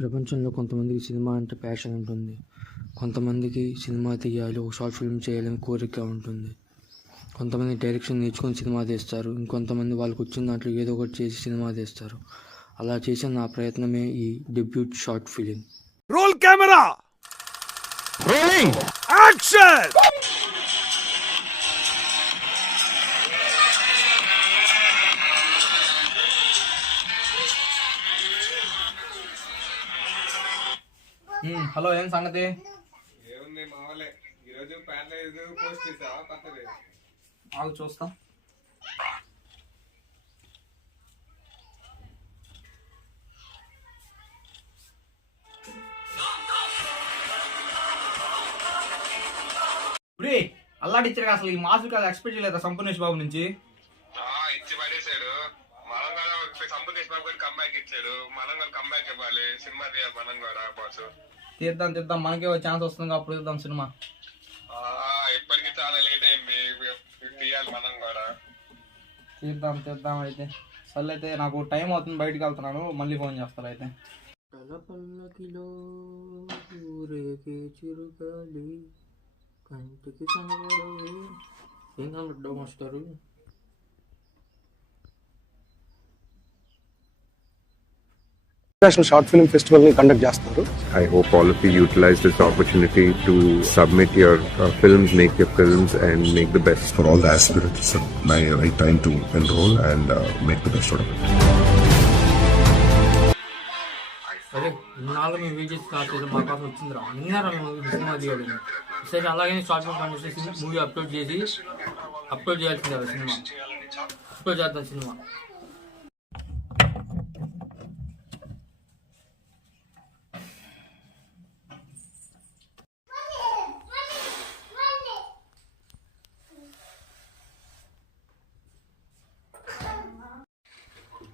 ప్రపంచంలో కొంతమందికి సినిమా అంటే ప్యాషన్ ఉంటుంది. కొంతమందికి సినిమా తీయాలి, ఒక షార్ట్ ఫిల్మ్ చేయాలని కోరిక ఉంటుంది. కొంతమంది డైరెక్షన్ నేర్చుకొని సినిమా తీస్తారు. ఇంకొంతమంది వాళ్ళకి వచ్చిన దాంట్లో ఏదో ఒకటి చేసి సినిమా తీస్తారు. అలా చేసిన నా ప్రయత్నమే ఈ debut short film. Roll camera, rolling, action. Hello, ఏం సంగతి? ఏముంది మామూలే. ఈరోజు ప్యారలైజ్ పోస్ట్ చేసావా కొత్తది? ఆగు చూస్తా. అల్లాడిచ్చారు అసలు ఈ మాస్ కాదు ఎక్స్పెక్ట్ చేయలేదా సంపూర్ణేష్ బాబు నుంచి? ఇచ్చి పడేశాడు. మనం కూడా సంపూర్ణేష్ బాబు గారు కంబ్యాక్ ఇచ్చాడు. మనం కూడా కంబ్యాక్ ఇవ్వాలి, సినిమా తీయాలి మనం కూడా. బాసు తీద్దాం, మనకే ఛాన్స్ వస్తుంది, అప్పుడు తీద్దాం సినిమా. ఇప్పటికి చాలా లేట్ అయింది, తీయాలి మనం కూడా. తీద్దాం అయితే. సర్లే అయితే, నాకు టైం అవుతుంది, బయటకు వెళ్తున్నాను, మళ్ళీ ఫోన్ చేస్తారు అయితే. పల్లకిలో ఊరేగే చిరుగాలి కంటికి కనబడవే. ఏం కనబడ్డావు మాస్టారు? International Short Film Festival ni conduct చేస్తారు. I hope all of you utilize this opportunity to submit your films, make your films and make the best. For all the aspirants, it's a right time to enroll and make the best out of it. సరే, ఇన్నాళ్ళు మేము videos కాదు మా కోసం వచ్చిందిరా. నిన్నారా cinema తీయాలి. సరే, అలాగే షార్ట్ ఫిల్మ్ కండక్ట్ చేసి మూవీ అప్లోడ్ చేయాల్సిందే. సినిమా అప్లోడ్ చేద్దాం cinema.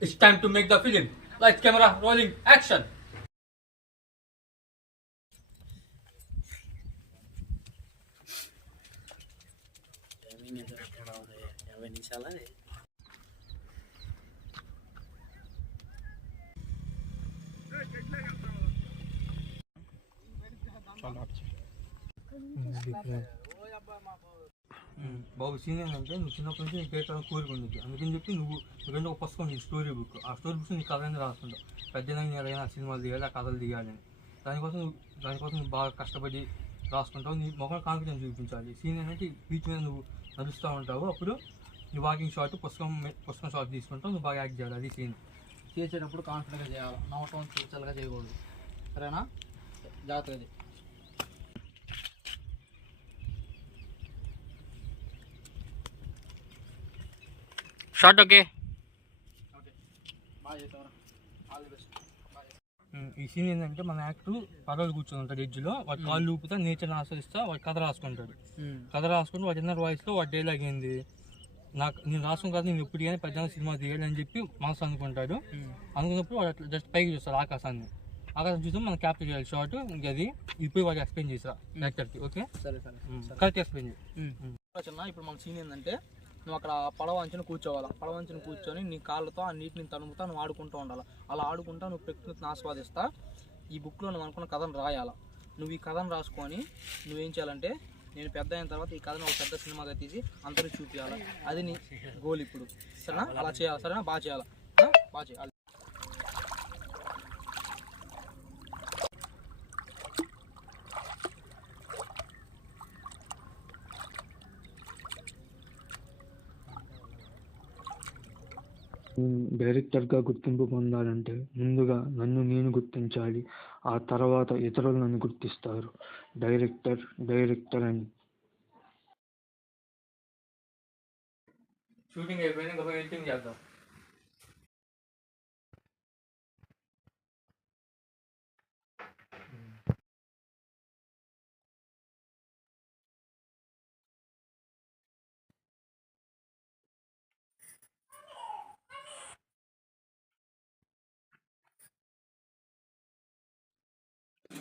It's time to make the film. Lights, camera, rolling, action. Babu scene ఏంటంటే, నువ్వు చిన్నప్పటి నుంచి నీకు కేటాలని కోరుకుంది. అందుకని చెప్పి నువ్వు ఒక పుస్తకం నీ స్టోరీ బుక్. ఆ స్టోరీ బుక్స్ నీ కథ అనేది రాస్తుంటావు. పెద్దగా ఏదైనా సినిమాలు తీయాలి, ఆ కథలు తీయాలి అని. దానికోసం నువ్వు బాగా కష్టపడి రాసుకుంటావు. నీ మొక్కలు కాన్ఫిడెన్స్ చూపించాలి. సీన్ ఏంటంటే బీచ్ మీద నువ్వు నడుస్తూ ఉంటావు. అప్పుడు నీ వాకింగ్ షాట్, పుస్తకం షాట్ తీసుకుంటావు. నువ్వు బాగా యాక్ట్ చేయాలి. అది సీన్ చేసేటప్పుడు కాన్ఫిడెంట్గా చేయాలి. నవ్వటం చూచాలుగా చేయకూడదు. సరేనా? జాగ్రత్తగా. Short okay. ఈ సీన్ ఏంటంటే, మన యాక్టర్ పర్వాలు కూర్చొని ఉంటాడు ఎడ్జ్లో. వాడి కాళ్ళు ఊపుతా, నేచర్ని ఆస్వాదిస్తా, వాడు కథ రాసుకుంటాడు. కథ రాసుకుంటూ వాడి ఇన్నర్ వాయిస్లో వాడి డైలాగ్ ఏంది, నేను రాసుకుని కాదు, నేను ఎప్పుడు కానీ పెద్ద సినిమా తీయాలి అని చెప్పి మనసు అనుకుంటాడు. అనుకున్నప్పుడు వాడు అట్లా జస్ట్ పైకి చూస్తాడు ఆకాశం చూసి మనం క్యాప్చర్ చేయాలి షార్ట్. ఇంకా అది ఇప్పుడు వాడు ఎక్స్ప్లెయిన్ చేసా యాక్టర్కి. ఓకే, సరే కరెక్ట్ ఎక్స్ప్లెయిన్ చేయి. ఇప్పుడు మన సీన్ ఏంటంటే, నువ్వు అక్కడ పడవ అంచుని కూర్చోవాలి. పడవ అంచుని కూర్చొని నీ కాళ్ళతో ఆ నీటిని తనుముతా నువ్వు ఆడుకుంటూ ఉండాలి. అలా ఆడుకుంటా నువ్వు ప్రకృతిని ఆస్వాదిస్తా ఈ బుక్లో నువ్వు అనుకున్న కథను రాయాలా. నువ్వు ఈ కథను రాసుకొని నువ్వేం చేయాలంటే, నేను పెద్ద అయిన తర్వాత ఈ కథను ఒక పెద్ద సినిమాగా తీసి అందరూ చూపించాలి. అది నీ గోల్ ఇప్పుడు. సరేనా? అలా చేయాలి. సరేనా? బాగా చేయాలి. డైరెక్టర్గా గుర్తింపు పొందాలంటే ముందుగా నన్ను నేను గుర్తించాలి. ఆ తర్వాత ఇతరులు నన్ను గుర్తిస్తారు. డైరెక్టర్ అని. షూటింగ్ అయిపోయింది, ఎడిటింగ్ చేద్దాం.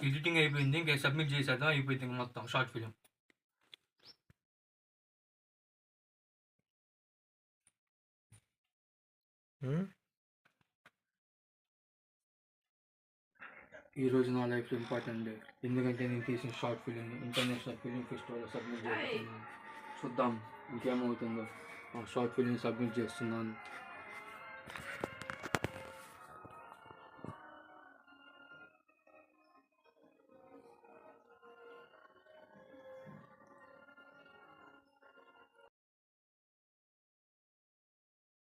ఎడిటింగ్ అయిపోయింది, ఇంకా సబ్మిట్ చేసేద్దాం. అయిపోయింది మొత్తం షార్ట్ ఫిలిం. ఈరోజు నా లైఫ్లో ఇంపార్టెంట్ డే, ఎందుకంటే నేను తీసిన షార్ట్ ఫిలిం ఇంటర్నేషనల్ ఫిలిం ఫెస్టివల్లో సబ్మిట్ చేస్తున్నాను. చూద్దాం ఇంకేమవుతుందో. ఆ షార్ట్ ఫిలిం సబ్మిట్ చేస్తున్నాను.